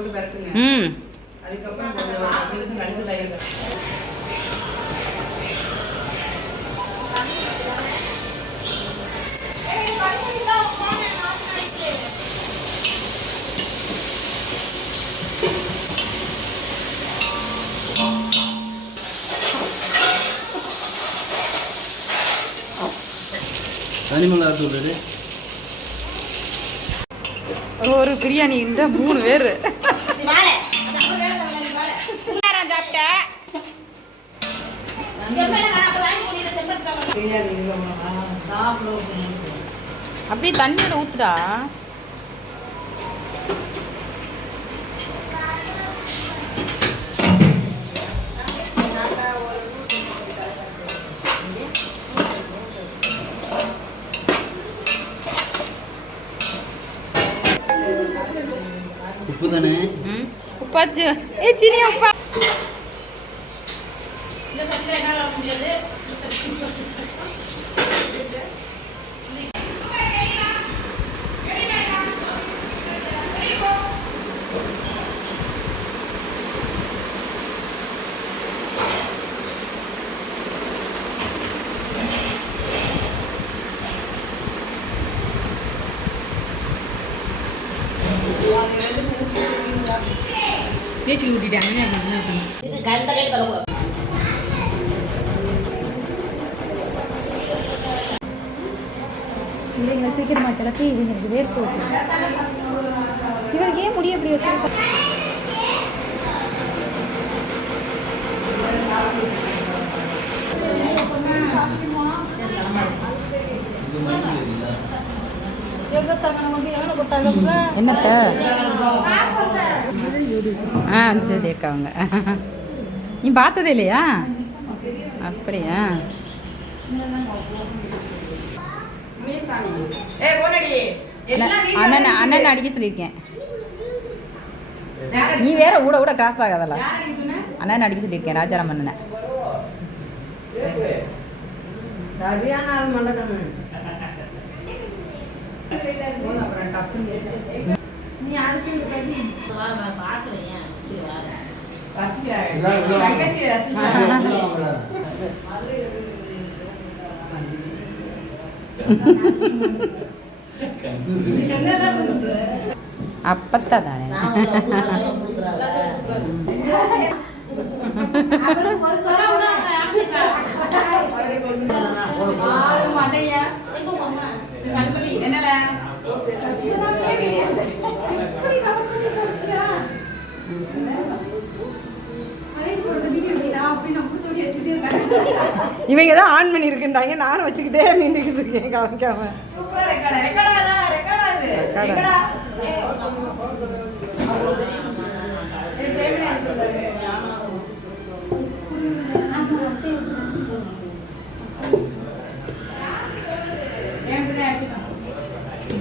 ம் ஒரு பிரியாணி இந்த 3 பேர் அப்படியே தண்ணியில் ஊத்துடா. உப்பு தானே? உப்பாச்சு. ஏ சீனி உப்பா. தேய்ச்சி ஊட்டிட்டாங்க. இல்லைங்க சீக்கிரமாக கிளப்பி இவங்களுக்கு வேர்த்து விட்டு இவருக்கு ஏன் முடிய அப்படி வச்சிருக்கா? என்னத்த சரி அக்காவங்க நீ பார்த்ததே இல்லையா? அப்படியா? அண்ணன் அடிக்க சொல்லியிருக்கேன். நீ வேற ஊட ஊட கிராஸ் ஆகாதல்ல. அண்ணன் அடிக்க சொல்லியிருக்கேன் ராஜாராம் அண்ணனை. அப்பத்தானே இவங்க தான் ஆன் பண்ணி இருக்குன்றாங்க. நானும் வச்சுக்கிட்டே நின்றுக்கிட்டு இருக்கேன் கவனிக்காம.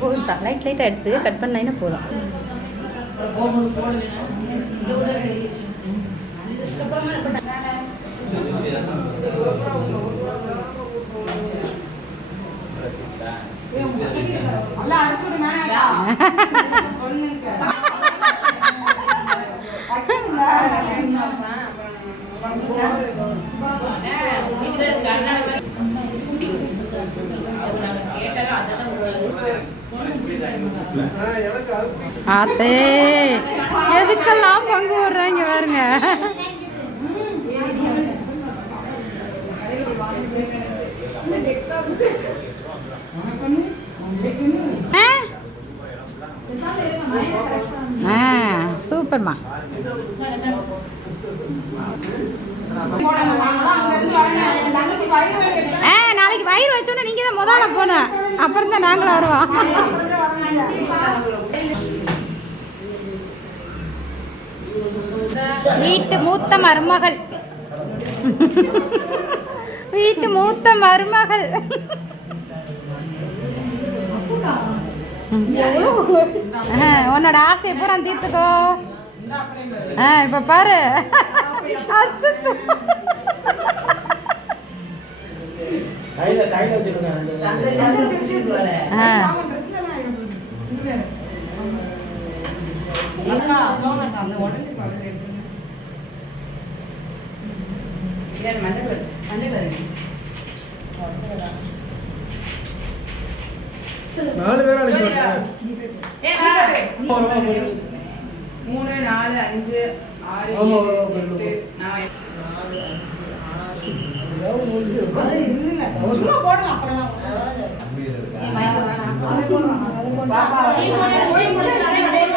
போதும் லைட்டாக எடுத்து கட் பண்ணா போதும். ஆத்தே எதுக்கெல்லாம் பங்கு விடுறாங்க பாருங்க. சூப்பர்மா. நாளைக்கு வயிறு வச்சோன்னா நீங்க தான் முதல்ல போனோம். அப்புறம் தான் நாங்களும் வருவோம். வீட்டு மூத்த மருமகள் வீட்டு மூத்த மருமகள் உன்னோட ஆசையை பூரா தீர்த்துக்கோ. இப்ப பாரு. நாலு பேர் அனுப்பி 3 4 5 6 ஆமா, 7 8 9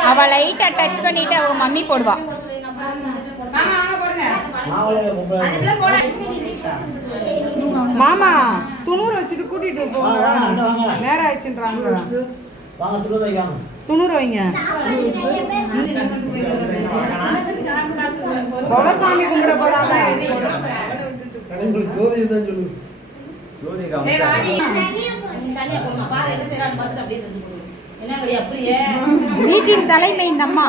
அவ லைட்டா டச் பண்ணிட்டு அவங்க மம்மி போடுவா. மாமா துணூறு வச்சுட்டு கூட்டிட்டு போங்க. நேரம் ஆயிடுச்சுன்றாங்க. துணூறு வைங்க. சாமி கும்பிட போறாங்க. ஜோதி தான் சொல்லு. வீட்டின் தலைமை இந்த அம்மா.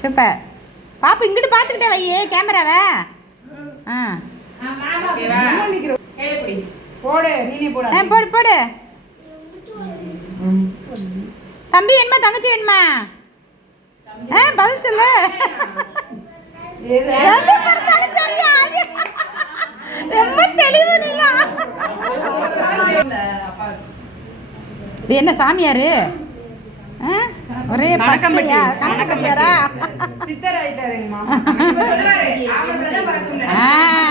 சூப்பர். பாப்பு இங்கிட்டு பார்த்துக்கிட்டே வையே கேமராவை. போடு நீனே போடு. போடு போடு. தம்பி வேணுமா தங்கச்சி வேணுமா? பதில் சொல்லு. எது பார்த்தாலும் சரியா? ரொம்ப தெளிவு நீலா. இது என்ன சாமியாரு? ஒரே பச்சையா கணக்கட்டியாரா? சித்தர் ஆயிட்டாரு எங்க மாமா.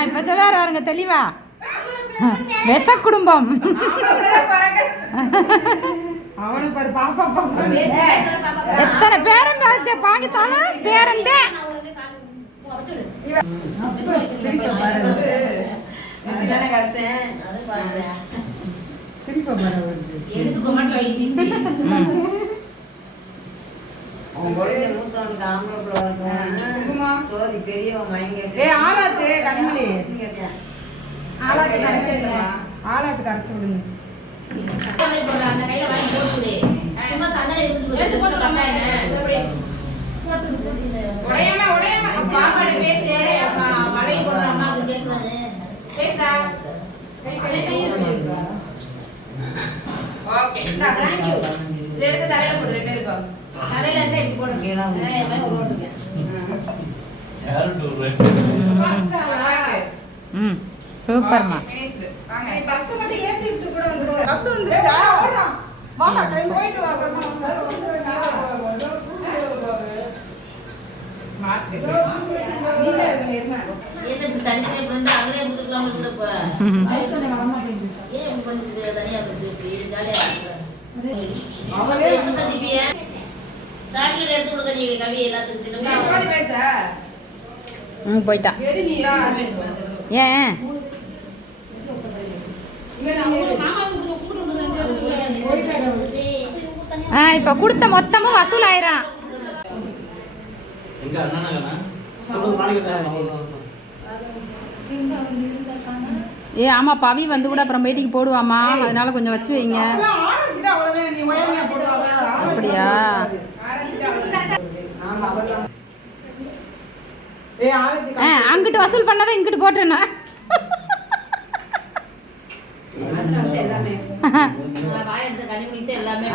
இப்ப சொல்லுவாரு பாருங்க தெளிவா. வெச குடும்பம். அவனு பாரு பாப்பா பாப்பா. எத்தனை பேரன் பாங்கித்தாலும் பேரந்தே. ஆலாத்து கனிமொழி ஆலாத்துக்கு அரைச்சு விடுங்க. சூப்பர்மா. பஸ் மட்டும் ஏத்திட்டு கூட வந்துருங்க. பஸ் வந்துருச்சா? ஓடுறோம். வாங்க டைம் போயிட்டு வாங்க. மாஸ்க் நீங்க இருங்க. ஏன் தனியா ஃப்ரெண்ட் அங்கேயே புடிச்சலாம் கூட இப்ப ஏன் இப்படி பண்ணிச்சு தனியா வச்சிருக்கு ஜாலியா இருக்கு. அவளே சந்திப்பிய சாட்டில எடுத்து கொடுங்க நீங்க கவி எல்லாத்துக்கும் சின்ன ஓடி போச்சா? போயிட்டா. எடி நீரா ஏன் இப்ப கொடுத்த மொத்தமும் வசூல் ஆயிரம். ஆமா பவி வந்து கூட அப்புறம் பேட்டிக்கு போடுவாமா, அதனால கொஞ்சம் வச்சு வைங்க. அப்படியா? அங்கிட்டு வசூல் பண்ணாதான் இங்கிட்டு போட்டுருணும். எல்லாமே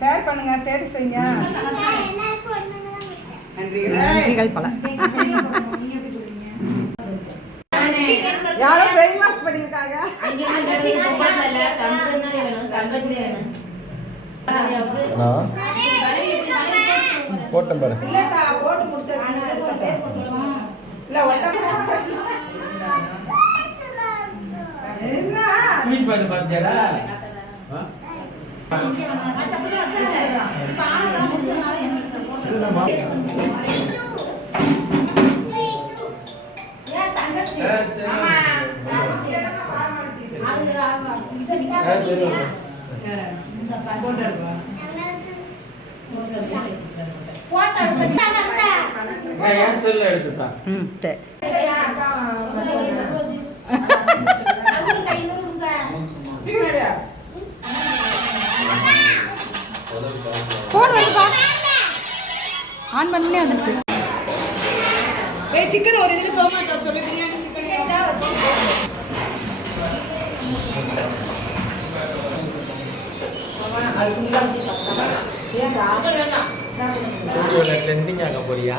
ஷேர் பண்ணுங்க, ஷேர் செய்யுங்க. நன்றிகள் பல. யாரோ பிரெயின் வாஷ் பண்ணிருக்காங்க. போட்டேன் பாரு. இல்லக்கா போட்டு முடிச்சாச்சுன்னா இல்ல என்ன ஸ்வீட் பாத்து பாத்தியாடா? எடுத்துதான். சரி ஆன் பண்ணே வந்துருச்சு. ஏய் சிக்கன் ஒரு இதுல சோமா சாப் சொல்லி பிரியாணி சிக்கன் வீடியோல ட்ரெண்டிங் ஆக போறியா?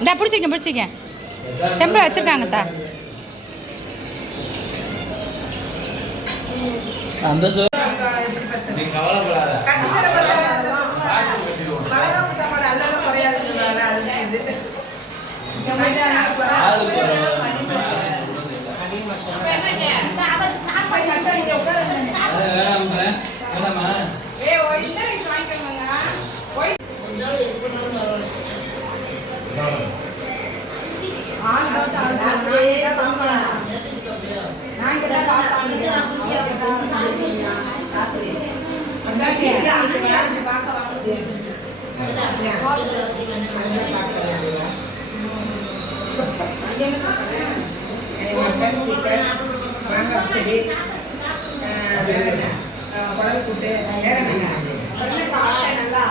இந்தா பிடிச்சிக்க செம்பில் வச்சுருக்காங்கத்தா. அந்த நீ கவலைப்படாத. மலையாள சாப்பாடு அல்லது குறையாதுன்னு அதுதான் இது.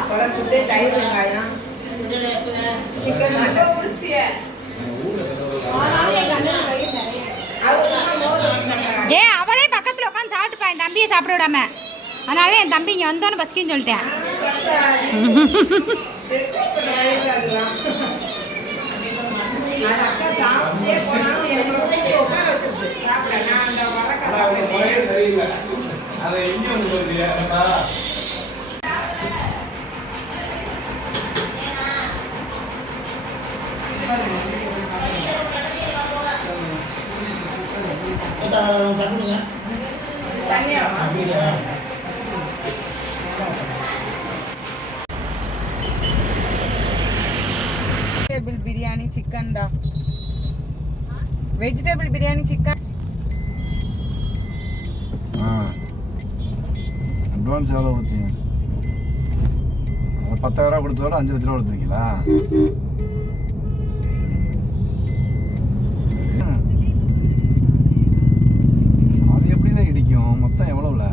குழம்புட்டு தயிர் வெங்காயம் சிக்கன் அவளே பக்கத்தில் உட்காந்து சாப்பிட்டுப்பா என் தம்பியை சாப்பிட விடாம. அதனால என் தம்பி இங்கே வந்தோன்னு பசிக்குன்னு சொல்லிட்டேன். வெஜிடபிள் பிரியாணி சிக்கன்டா. Vegetable biryani chicken. அட்வான்ஸ் எவ்வளோ கொடுத்தீங்க? 10,000 கொடுத்தோட 5 லட்ச ரூபா கொடுத்துருக்கீங்களா? அது எப்படில இடிக்கும்? மொத்தம் எவ்வளோல?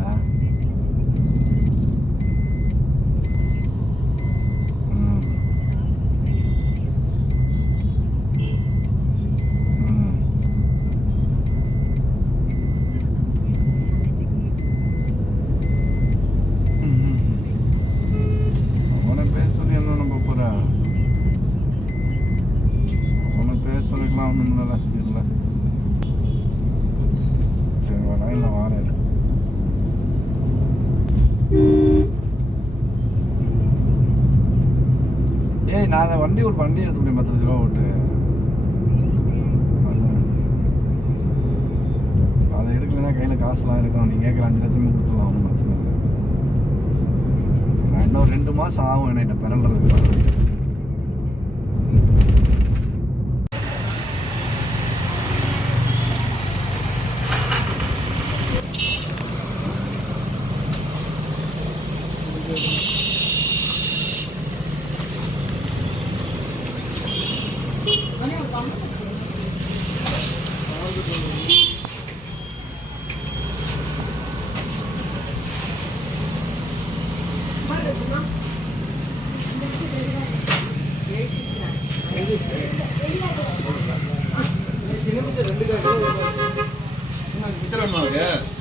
ஏய் நான் அந்த வண்டி எடுத்துக்கிட்டேன் 10 லட்ச ரூபா போட்டு. அதை எடுக்கலைன்னா கையில் காசுலாம் இருக்கும். நீ கேட்குற 5 லட்சமே கொடுத்துடலாம், ஒன்றும் பிரச்சனை இல்லை. நான் இன்னும் 2 மாதம் ஆகும் என்கிட்ட பிறன்றதுக்கு. வித்தரமா இருக்கு.